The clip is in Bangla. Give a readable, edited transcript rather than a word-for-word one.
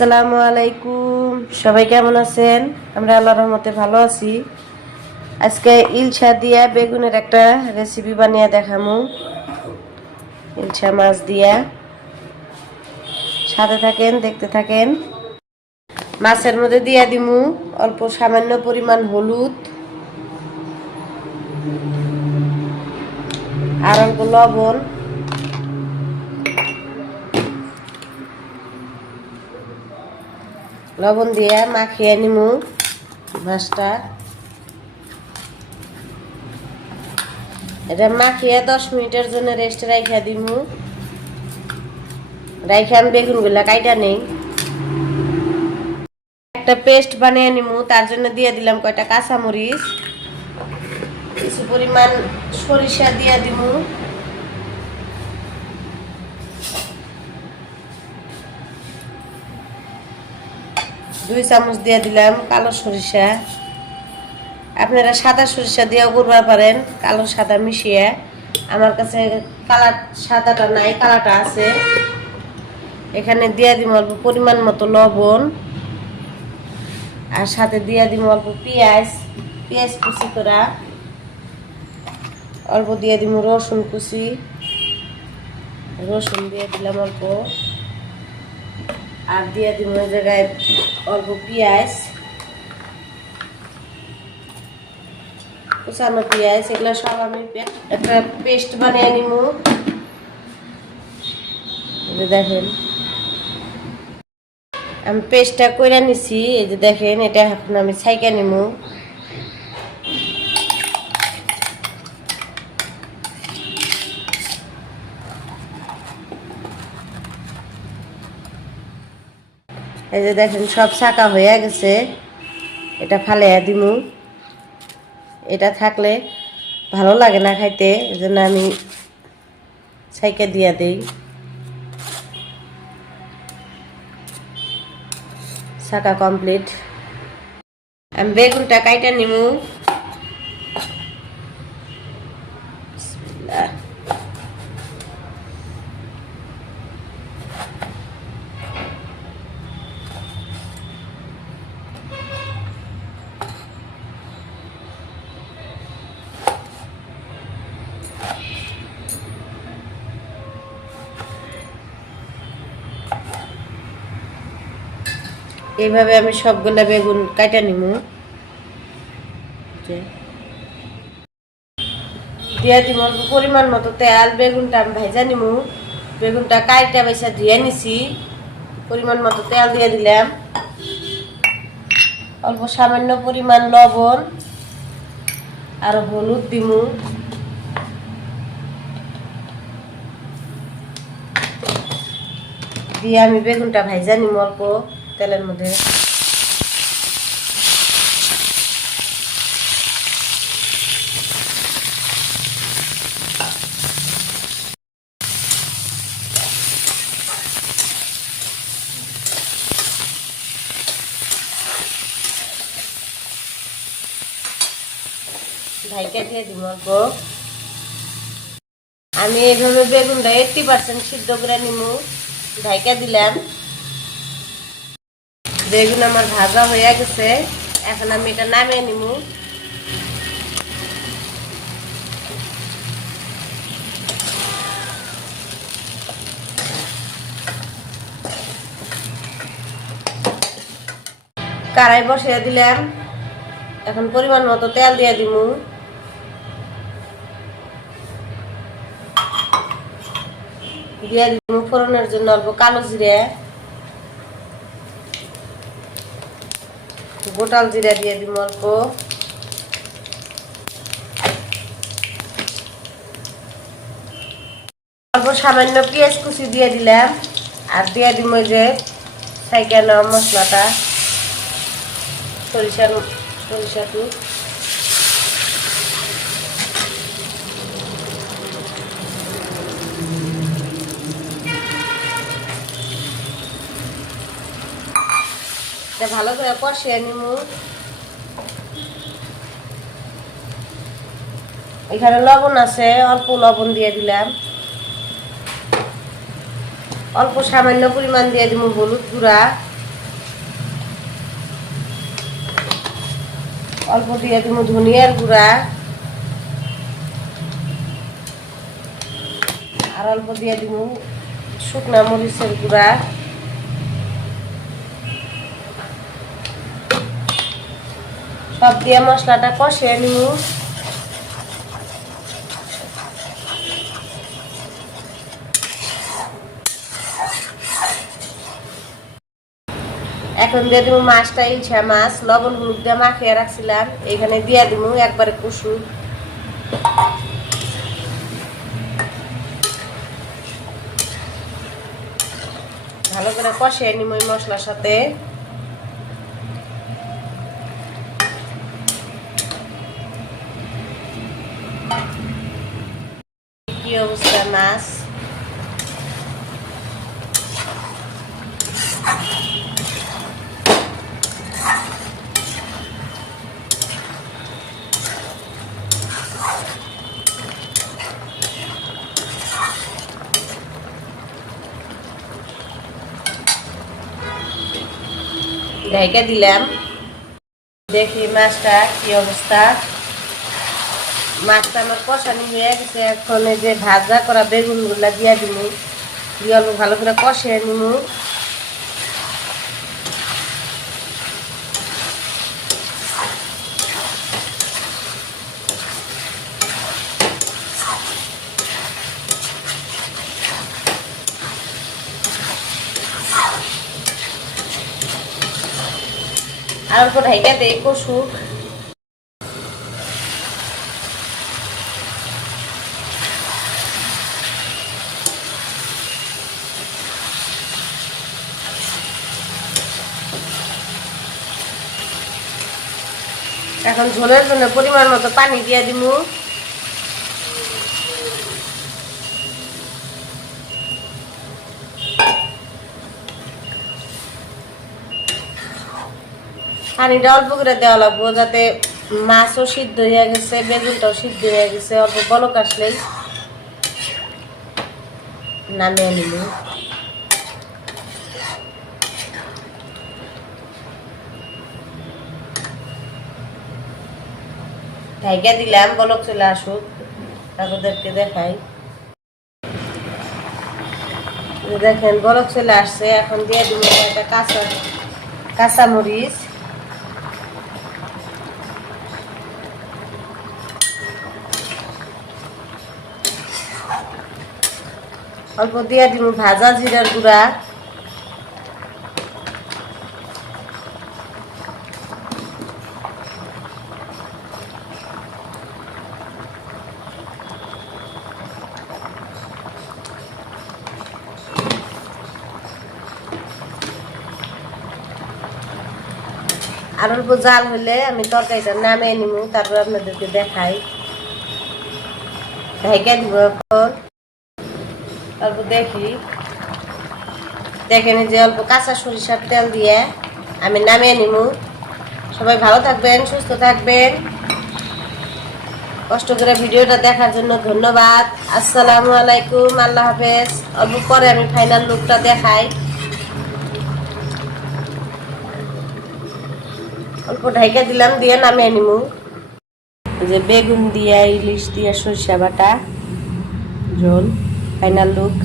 আসসালামু আলাইকুম, সবাই কেমন আছেন? আমরা আল্লাহর রহমতে ভালো আছি। আজকে ইলশা দিয়া বেগুনের একটা রেসিপি বানিয়ে দেখামু। ইলশা মাছ দিয়া সাথে থাকেন, দেখতে থাকেন। মাছের মধ্যে দিয়া দিমু অল্প সামান্য পরিমাণ হলুদ আর অল্প লবণ, লবণ দিয়ে মাখিয়ে নিমু মাছটা। এটা মাখিয়ে 10 মিনিটের জন্য রেস্টে রাইখা দিমু। রাইখা আমি বেগুনগুলা কাইটা নেই, একটা পেস্ট বানিয়ে নিমু। তার জন্য দিয়ে দিলাম কয়টা কাঁচামরিচ, কিছু পরিমাণ সরিষা দিয়ে দিমু, দুই চামচ দিয়ে দিলাম কালো সরিষা। আপনারা সাদা সরিষা দিয়েও করবার পারেন, কালো সাদা মিশিয়ে। আমার কাছে কালার সাদাটা নাই, কালারটা আছে। এখানে দিয়ে দিব অল্প পরিমাণ মতো লবণ, আর সাথে দিয়ে দিব অল্প পেঁয়াজ কুচি করা, অল্প দিয়ে দিব রসুন কুচি, রসুন দিয়ে দিলাম অল্প, আর দিয়ে দিব ওই জায়গায় অল্প পেঁয়াজ, কুচানো পেঁয়াজ। এগুলো সব আমি একটা পেস্ট বানিয়ে নিব। দেখেন আমি পেস্টটা করে নিছি, এই যে দেখেন। এটা এখন আমি ছাইকা নিব। এই যে দেখেন সব ছাকা হয়ে গেছে, এটা ফালাইয়া দিমু। এটা থাকলে ভালো লাগে না খাইতে, এই জন্য আমি ছাইকা দিয়া দেই। ছাকা কমপ্লিট। আমি বেগুনটা কাইটা নিমু। এইভাবে আমি সবগুলা বেগুন কাটা নিমু। দিয়ে দিব অল্প পরিমাণ মতো তেল। বেগুনটা আমি ভাজা নিমু। বেগুনটা কাইটা বেসা ধুয়ে নিছি। পরিমাণ মতো তেল দিয়ে দিলাম, অল্প সামান্য পরিমাণ লবণ আর হলুদ দিমু। দিয়ে আমি বেগুনটা ভাজা নিমু অল্প তেলের মধ্যে। ঢাইকা দিয়ে দিব অল্প। আমি এইভাবে বেগুনটা 80% সিদ্ধ করে নিমু। ঢাইকা দিলাম। বেগুন আমার ভাজা হয়ে গেছে, এখন আমি এটা নামিয়ে নিমু। কড়াই বসিয়ে দিলাম, এখন পরিমাণ মতো তেল দিয়ে দিমু। দিয়ে দিমু ফোড়নের জন্য অল্প কালো জিরে, গোটাল জিরা দিয়ে দিমু অল্প, অল্প সামান্য পেঁয়াজ কুচি দিয়ে দিলাম। আর দিয়ে দিমু ওই যে ছাইকানো মশলাটা, সরিষাটু। ভালো করে কষিয়ে নিমু। এখানে লবণ আছে, অল্প লবণ দিয়ে দিলাম। অল্প সামান্য পরিমাণ দিয়ে দিব হলুদ গুঁড়া, অল্প দিয়ে দিব ধনিয়ার গুঁড়া, আর অল্প দিয়ে দিব শুকনা মরিচের গুঁড়া। সব দিয়ে মশলাটা কষিয়ে নিব। এখন দিয়ে দিব মাছটা, ইলশা মাছ লবণ হলুদ দিয়ে মাখিয়ে রাখছিলাম, এখানে দিয়ে দিব একবারে কুসু। ভালো করে কষিয়ে নিব ওই মশলার সাথে। কি অবস্থা মাছ, ঢাইকা দিলাম। দেখি মাছটা কি অবস্থা। মাছটা আমার কষানি হয়ে গেছে। এখন এই যে ভাজা করা বেগুনগুলা দিয়া দিব, দিয়ে অল্প ভালো করে কষিয়ে নিব। আর অল্প ঢাইকা দেই কষুক। এখন ঝোলের জন্য পরিমাণ মতো পানি দিয়ে দিব। পানিটা অল্প করে দেওয়া লাগবো, যাতে মাছও সিদ্ধ হয়ে গেছে, বেগুনটাও সিদ্ধ হয়ে গেছে। অল্প বলক আসলেই নামিয়ে নিব। ঢাইকা দিলাম, বলক চলে আসুক, তারপরদেরকে দেখাই। দেখেন বলক চলে আসছে। এখন দিয়ে দিব একটা কাঁচামরিচ, অল্প দিয়ে দিব ভাজা জিরার গুঁড়া, আর অল্প জাল হলে আমি তরকারিটা নামিয়ে নিব, তারপর আপনাদেরকে দেখাই। ঢাইকা দিব এখন। অল্প দেখি, দেখেন যে অল্প কাঁচা সরিষার তেল দিয়ে আমি নামিয়ে নিব। সবাই ভালো থাকবেন, সুস্থ থাকবেন। কষ্ট করে ভিডিওটা দেখার জন্য ধন্যবাদ। আসসালামু আলাইকুম, আল্লাহ হাফেজ। অল্প পরে আমি ফাইনাল লুকটা দেখাই। অল্প ঢাইকা দিলাম, দিয়ে নামিয়ে নিব। যে বেগুন দিয়া ইলিশ দিয়া সরিষা বাটা ঝোল, ফাইনাল লুক।